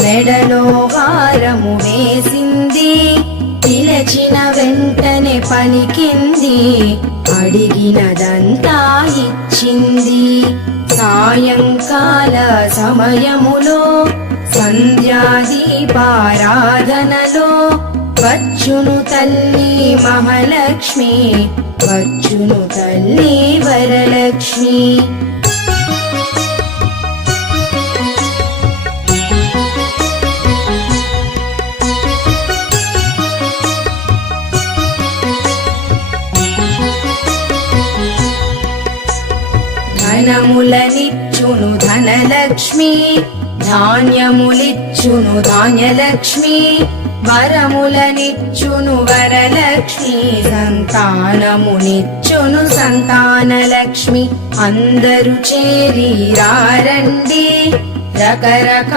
మెడలో హారము వేసింది, పిలచిన వెంటనే పలికింది, అడిగినదంతా ఇచ్చింది. సాయంకాల సమయములో సంధ్యాదీపారాధనలో వచ్చును తల్లి మహాలక్ష్మి, వచ్చును తల్లి వరలక్ష్మి. ధనములనిచ్చును ధనలక్ష్మి, ధాన్యములిచ్చును ధాన్యలక్ష్మి, వరములనిచ్చును వరలక్ష్మి, సంతానమునిచ్చును సంతానలక్ష్మి. అందరూ చేరి రారండి, రకరకాల